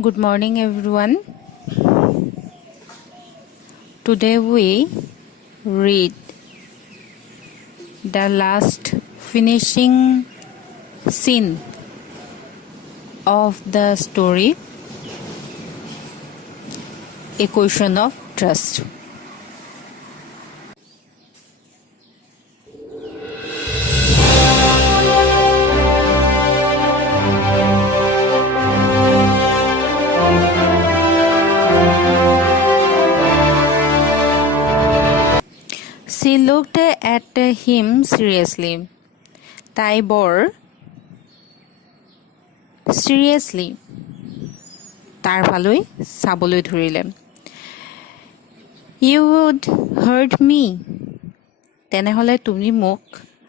Good morning, everyone. Today we read the last finishing scene of the story, A Question of Trust. She looked at him seriously. তাই বৰ seriously তাৰ ফালৈ চাবলৈ ধৰিলে. You would hurt me. তেনেহলে তুমি মোক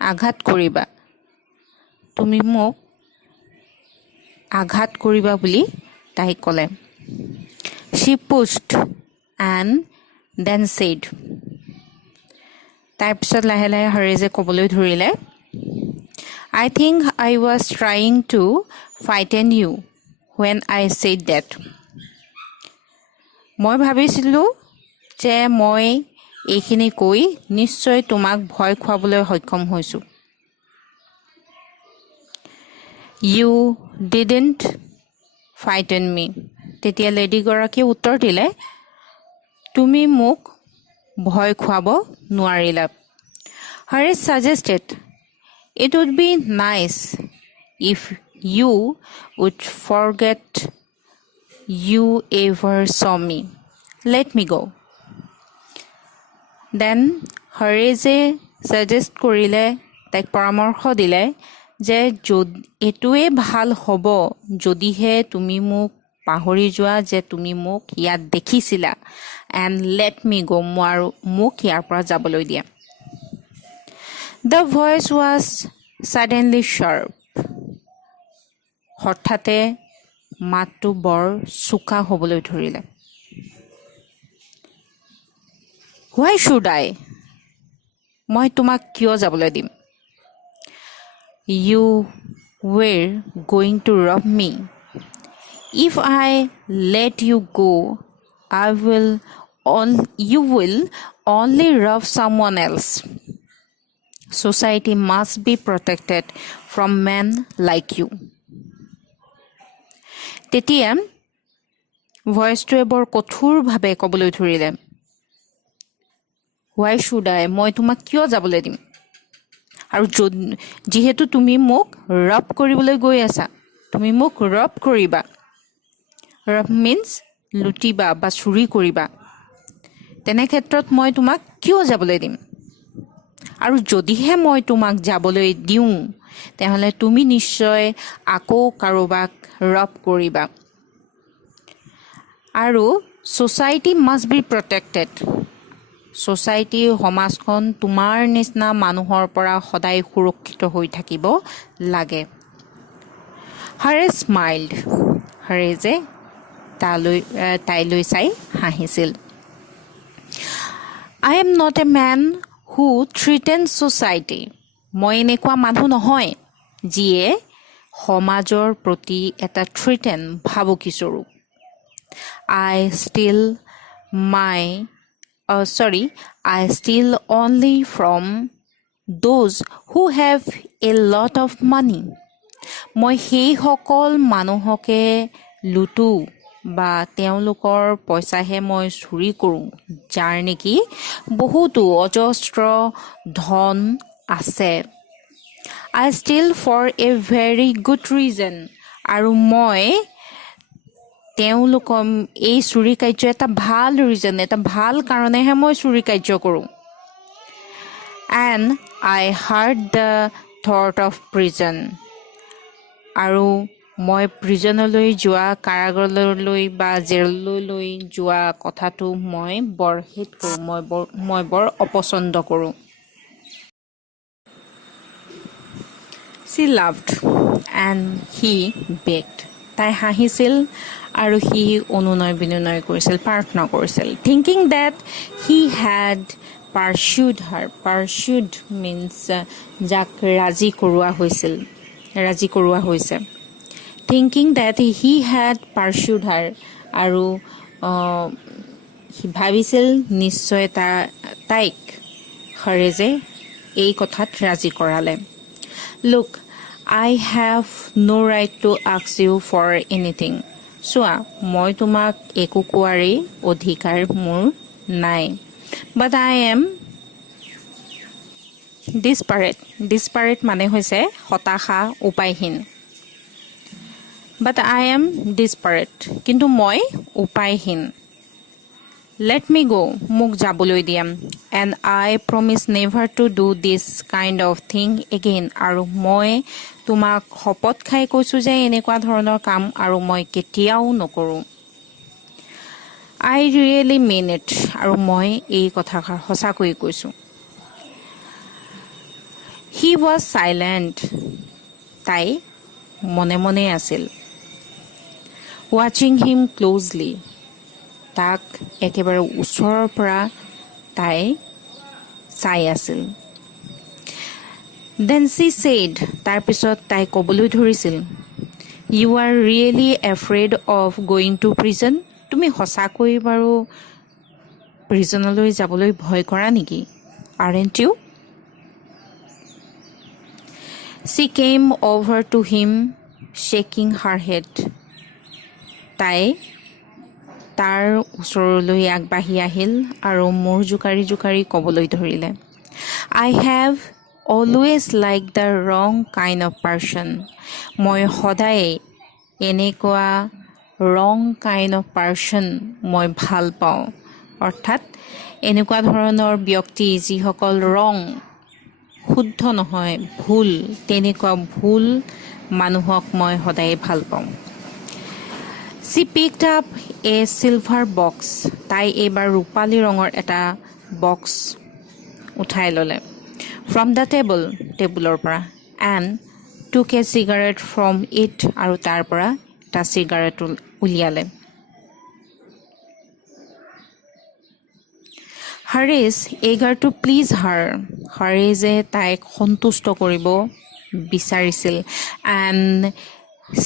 আঘাত কৰিবা. তুমি মোক আঘাত কৰিবা বুলি তাই ক'লে. She pushed and then said. তাৰপিছত লাহে লাহে হৰিজে ক'বলৈ ধৰিলে, I think I was trying to frighten you when I said that. মই ভাবিছিলোঁ যে মই এইখিনি কৈ নিশ্চয় তোমাক ভয় খুৱাবলৈ সক্ষম হৈছোঁ. You didn't frighten me. তেতিয়া লেডিগৰাকীয়ে উত্তৰ দিলে, তুমি মোক ভয় খুৱাব নোৱাৰিলা. Harish suggested, it would be nice if you would forget you ever saw me. Let me go. Then Harishে suggest কৰিলে, তাইক পৰামৰ্শ দিলে যে এইটোৱে ভাল হ'ব যদিহে তুমি মোক পাহৰি যোৱা যে তুমি মোক ইয়াত দেখিছিলা and let me go, মোক ইয়াৰ পৰা যাবলৈ দিয়া. The voice was suddenly sharp. হঠাতে মাতটো বৰ চোকা হ'বলৈ ধৰিলে. Why should I? মই তোমাক কিয় যাবলৈ দিম? You were going to rob me. If I let you go, you will only rob someone else. Society must be protected from men like you. তেতিয়া ভইচটোৱে বৰ কঠোৰভাৱে ক'বলৈ ধৰিলে, Why should I? মই তোমাক কিয় যাবলৈ দিম? আৰু যিহেতু তুমি মোক ৰব কৰিবলৈ গৈ আছা, তুমি মোক ৰব কৰিবা. ৰব means লুটিবা বা চুৰি কৰিবা. তেনে ক্ষেত্ৰত মই তোমাক কিয় যাবলৈ দিম? আৰু যদিহে মই তোমাক যাবলৈ দিওঁ তেনেহ'লে তুমি নিশ্চয় আকৌ কাৰোবাক ৰব কৰিবা. আৰু society must be protected. society সমাজখন তোমাৰ নিচিনা মানুহৰ পৰা সদায় সুৰক্ষিত হৈ থাকিব লাগে. Harish smiled. হৰিজে তাইলৈ চাই হাঁহিছিল. I am not a man who threatens society. মই এনেকুৱা মানুহ নহয় যিয়ে সমাজৰ প্ৰতি এটা threaten ভাবুকি স্বৰূপ. I steal only from those who have a lot of money. মই সেই সকল মানুহকে লুটো বা তেওঁলোকৰ পইচাহে মই চুৰি কৰোঁ যাৰ নেকি বহুতো অজস্ৰ ধন আছে. I steal for a very good reason. আৰু মই তেওঁলোকৰ এই চুৰি কাৰ্য এটা ভাল ৰিজন, এটা ভাল কাৰণেহে মই চুৰি কাৰ্য কৰোঁ. And I heard the thought of prison. আৰু মই প্ৰিজনলৈ যোৱা, কাৰাগাৰলৈ বা জেললৈ যোৱা কথাটো মই বৰ হিত কৰোঁ, মই বৰ অপচন্দ কৰোঁ. She laughed and he begged. তাই হাঁহিছিল আৰু সি অনুনয় বিনয় কৰিছিল, প্ৰাৰ্থনা কৰিছিল. Thinking that he had pursued her. Pursued means যাক ৰাজি কৰোৱা হৈছে. thinking that he had pursued her আৰু ভাবিছিল নিশ্চয় তাইক হৰেজে এই কথাত ৰাজি কৰালে look I have no right to ask you for anything চোৱা মই তোমাক একো কোৱাৰে অধিকাৰ মোৰ নাই but I am desperate মানে হৈছে হতাশা উপায়হীন but I am desperate কিন্তু মই উপায়হীন let me go মোক যাবলৈ দিয়াম and I promise never to do this kind of thing again আৰু মই তোমাক শপত খাই কৈছো যে এনেকুৱা ধৰণৰ কাম আৰু মই কেতিয়াও নকৰো I really mean it আৰু মই এই কথাষাৰ সঁচাকৈ কৈছো He was silent তাই মনে মনে আছিল watching him closely তাক একেবাৰে ওচৰৰ পৰা তাই চাই আছিল then she said তাৰ পিছত তাই ক'বলৈ ধৰিছিল you are really afraid of going to prison তুমি সঁচাকৈ বাৰু প্ৰিজনলৈ যাবলৈ ভয় কৰা নেকি aren't you she came over to him shaking her head তাই তাৰ ওচৰলৈ আগবাঢ়ি আহিল আৰু মোৰ জুকাৰি ক'বলৈ ধৰিলে I have always liked the wrong kind of person মই সদায় এনেকুৱা wrong kind of person মই ভাল পাওঁ অৰ্থাৎ এনেকুৱা ধৰণৰ ব্যক্তি যিসকল wrong শুদ্ধ নহয় ভুল তেনেকুৱা ভুল মানুহক মই সদায় ভাল পাওঁ She picked up a silver box. তাই এবাৰ ৰূপালী ৰঙৰ এটা বক্স উঠাই ল'লে from the টেবুলৰ পৰা and took a cigarette from it আৰু তাৰ পৰা এটা চিগাৰেট উলিয়ালে Harish eager to please her Harishে তাইক সন্তুষ্ট কৰিব বিচাৰিছিল and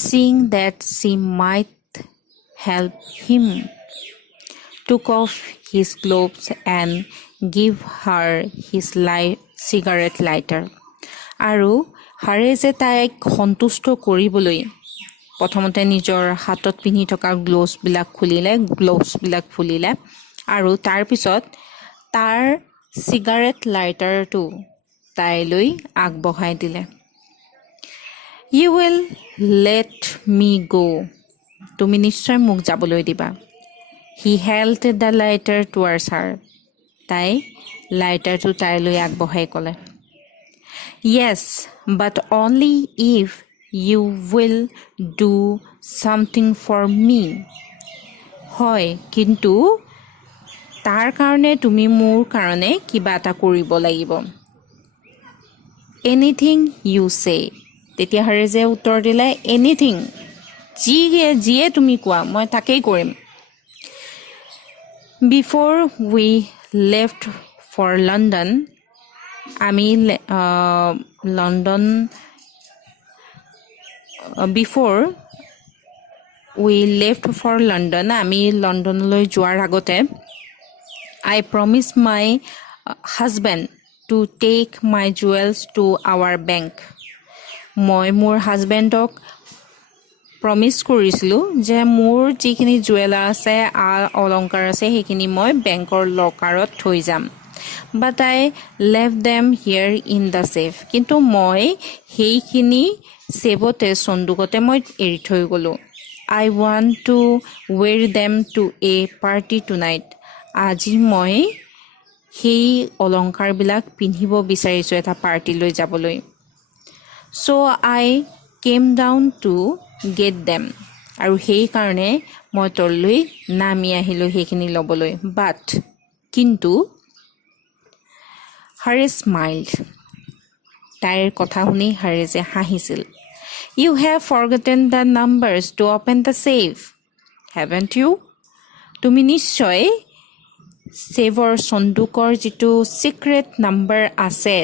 seeing that she might help him took off his gloves and give her his cigarette lighter আৰু হৰেজে তাইক সন্তুষ্ট কৰিবলৈ প্ৰথমতে নিজৰ হাতত পিন্ধি থকা গ্লোভছবিলাক খুলিলে আৰু তাৰ পিছত তাৰ cigarette lighterটো তাইলৈ আগবঢ়াই দিলে You will let me go তুমি নিশ্চয় মোক যাবলৈ দিবা He held the lighter towards her তাই লাইটাৰটো তাইলৈ আগবঢ়াই ক'লে Yes but only if you will do something for me হয় কিন্তু তাৰ কাৰণে তুমি মোৰ কাৰণে কিবা এটা কৰিব লাগিব Anything you say তেতিয়া হৰেজে উত্তৰ দিলে Anything যিয়ে তুমি কোৱা মই তাকেই কৰিম Before we left for London আমি before we left for London আমি লণ্ডনলৈ যোৱাৰ আগতে I promised my husband to take my jewels to our bank মই মোৰ হাজবেণ্ডক প্ৰমিস কৰিছিলো যে মোৰ যিখিনি জুৱেলাৰ আছে অলংকাৰ আছে সেইখিনি মই বেংকৰ লকাৰত থৈ যাম but I left them here in the safe কিন্তু মই সেইখিনি সেবতে সন্দুকতে মই এৰি থৈ গলো I want to wear them to a party tonight আজি মই সেই অলংকাৰবিলাক পিন্ধিব বিচাৰিছো এটা পাৰ্টিলৈ যাবলৈ so I came down to get them আৰু সেই কাৰণে মই তললৈ নামি আহিলো সেইখিনি লবলৈ but কিন্তু Harish smiled তাইৰ কথা শুনি হৰেজে হাঁহিছিল You have forgotten the numbers to open the safe haven't you তুমি নিশ্চয় সেভৰ সন্দুকৰ যিটো সিক্ৰেট নাম্বাৰ আছে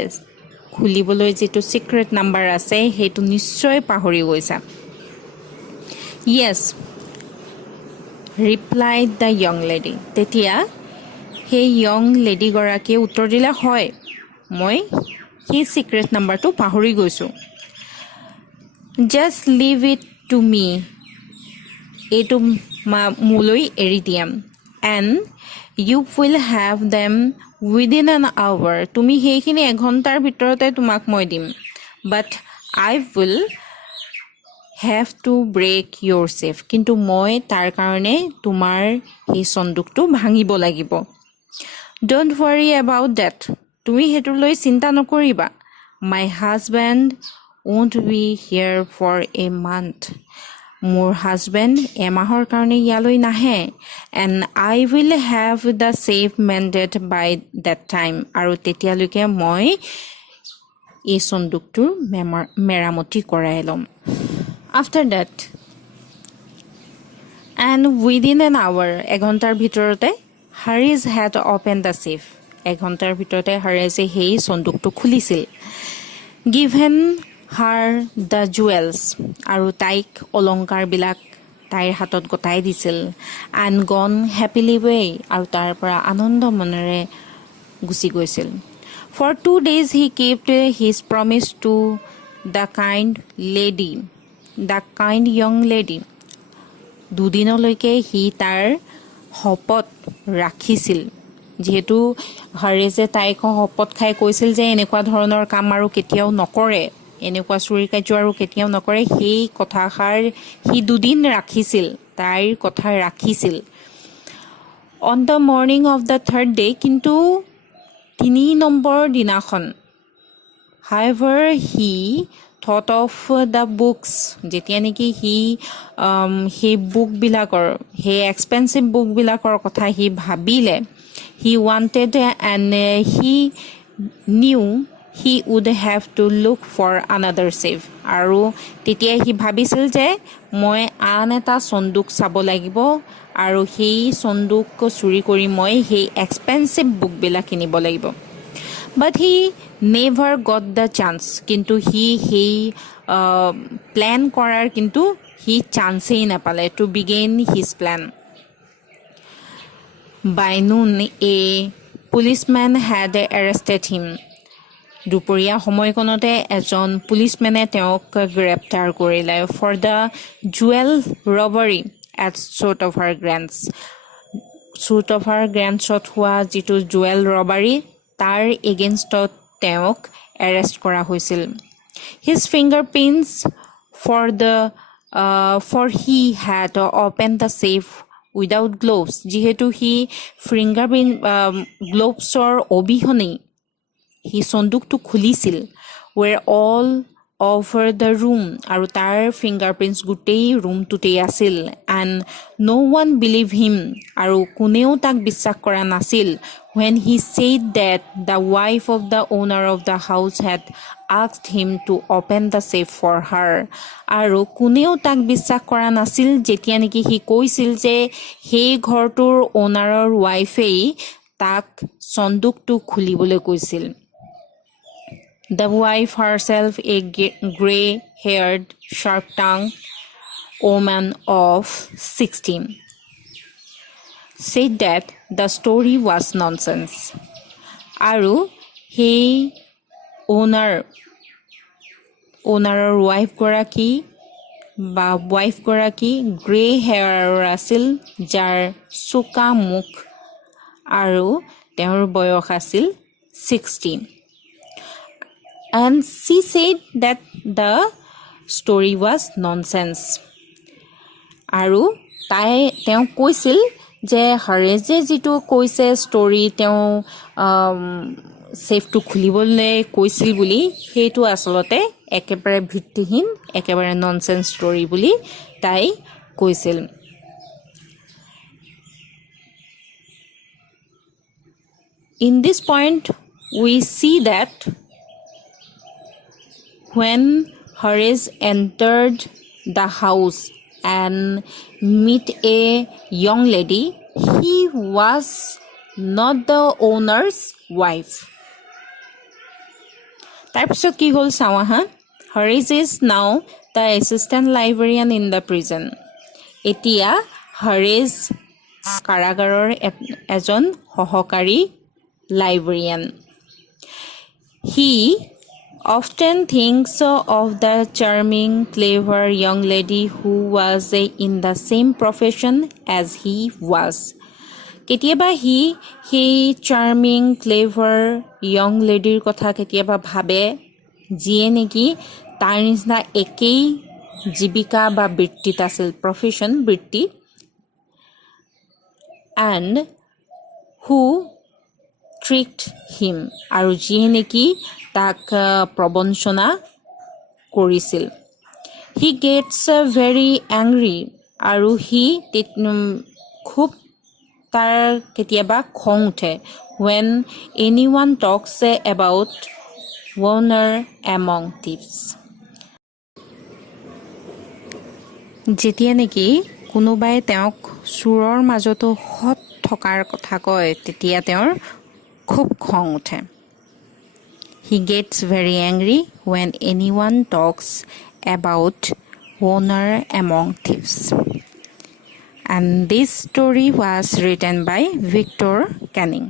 খুলিবলৈ যিটো সিক্ৰেট নাম্বাৰ আছে হেতু নিশ্চয় পাহৰি গৈছা Yes, replied the young lady. তেতিয়া সেই য়ং লেডিগৰাকীয়ে উত্তৰ দিলে, হয়, মই সেই ছিক্ৰেট নাম্বাৰটো পাহৰি গৈছোঁ। Just leave it to me, এইটো মোলৈ এৰি দিয়াম। And you will have them within an hour, তুমি সেইখিনি এঘণ্টাৰ ভিতৰতে তোমাক মই দিম। But I will have to break your safe, কিন্তু মই তাৰ কাৰণে তোমাৰ সেই চন্দুকটো ভাঙিব লাগিব। ডোণ্ট ৱৰি এবাউট ডেট, তুমি সেইটোলৈ চিন্তা নকৰিবা। My husband won't be here for a month, মোৰ হাজবেণ্ড এমাহৰ কাৰণে ইয়ালৈ নাহে। And I will have the safe mended by that time, আৰু তেতিয়ালৈকে মই এই চন্দুকটোৰ মেৰামতি কৰাই ল'ম। After that and within an hour, এঘণ্টাৰ ভিতৰতে Harris had open the safe, এঘণ্টাৰ ভিতৰতে হাৰিজে সেই চন্দুকটো খুলিছিল। গিভেন হাৰ দ্য জুৱেলছ, আৰু তাইক অলংকাৰবিলাক তাইৰ হাতত গতাই দিছিল। এণ্ড গন হেপিলি ৱে, আৰু তাৰ পৰা আনন্দ মনেৰে গুচি গৈছিল। For 2 days he kept his promise to the kind young lady, দুদিনলৈকে সি তাৰ শপত ৰাখিছিল। যিহেতু হাৰিজে তাইক শপত খাই কৈছিল যে এনেকুৱা ধৰণৰ কাম আৰু কেতিয়াও নকৰে, এনেকুৱা চুৰি কাৰ্য আৰু কেতিয়াও নকৰে, সেই কথাষাৰ সি 2 দিন ৰাখিছিল, তাইৰ কথা ৰাখিছিল। On the morning of the 3rd day, কিন্তু 3 নম্বৰ দিনাখন, however he thought of the books, যেতিয়া নেকি সি সেই বুকবিলাকৰ, সেই এক্সপেঞ্চিভ বুকবিলাকৰ কথা সি ভাবিলে, he wanted and he knew he would have to look for another safe, আৰু তেতিয়া সি ভাবিছিল যে মই আন এটা চন্দুক চাব লাগিব, আৰু সেই চন্দুক চুৰি কৰি মই সেই এক্সপেঞ্চিভ বুকবিলাক কিনিব লাগিব। But he never got the chance, কিন্তু সি সেই প্লেন কৰাৰ কিন্তু সি চান্সেই নাপালে টু বিগেইন হিজ প্লেন। বাই নুন এ পুলিচমেন হেড এৰেষ্টেড হিম, দুপৰীয়া সময়কণতে এজন পুলিচমেনে তেওঁক গ্ৰেপ্তাৰ কৰিলে। For the jewel robbery at shoot of her গ্ৰেণ্ডছত হোৱা যিটো জুৱেল ৰবাৰী, তাৰ এগেইনষ্টত তেওঁক এৰেষ্ট কৰা হৈছিল। His finger prints for he had open the safe without gloves, যিহেতু সি ফিংগাৰ প্ৰিণ্ট গ্লোভছৰ অবিহনেই সি চন্দুকটো খুলিছিল। Were all over the room, আৰু তাৰ ফিংগাৰ প্ৰিণ্টছ গোটেই ৰুমটোতেই আছিল। And no' one believe him, আৰু কোনেও তাক বিশ্বাস কৰা নাছিল। when he said that the wife of the owner of the house had asked him to open the safe for her, আৰু কোনেও তাক বিশ্বাস কৰা নাছিল যেতিয়া নেকি সি কৈছিল যে সেই ঘৰটোৰ অ'নাৰৰ ৱাইফেই তাক চন্দুকটো খুলিবলৈ কৈছিল। The wife herself, a gray-haired, sharp-tongued woman of 60, said that the story was nonsense. আৰু সেই অ'নাৰৰ ৱাইফগৰাকী গ্ৰে হেয়াৰৰ আছিল, যাৰ চোকা মুখ, আৰু তেওঁৰ বয়স আছিল 60. And she said that the story was nonsense. আৰু তেওঁ কৈছিল যে হাৰেজে যিটো কৈছে ষ্টৰি, তেওঁ চেফটো খুলিবলৈ কৈছিল বুলি, সেইটো আচলতে একেবাৰে ভিত্তিহীন, একেবাৰে ননচেন্স ষ্টৰি বুলি তাই কৈছিল। In this point, we see that when Harish entered the house and met a young lady, he was not the owner's wife. তাৰপিছত কি হ'ল চাওঁ আহা। Harish is now the assistant librarian in the prison. এতিয়া হাৰেজ কাৰাগাৰৰ এজন সহকাৰী librarian. He often thinks of the charming, clever young lady who was in the same profession as he was. কেতিয়াবা সি সেই চাৰ্মিং ক্লেভাৰ য়ং লেডিৰ কথা কেতিয়াবা ভাবে যিয়ে নেকি তাৰ নিচিনা একেই জীৱিকা বা বৃত্তিত আছিল, প্ৰফেশ্যন বৃত্তি, এণ্ড হু ট্ৰিকড হিম, আৰু যিয়ে নেকি তাক প্ৰবঞ্চনা কৰিছিল। হি গেটছ ভেৰি এংৰি, আৰু সি খুব তাৰ কেতিয়াবা খং উঠে। when anyone talks about honor among thieves, যেতিয়া নেকি কোনোবাই তেওঁক চোৰৰ মাজতো সৎ থকাৰ কথা কয় তেতিয়া তেওঁৰ খুব খং উঠে। He gets very angry when anyone talks about honor among thieves. And this story was written by Victor Canning.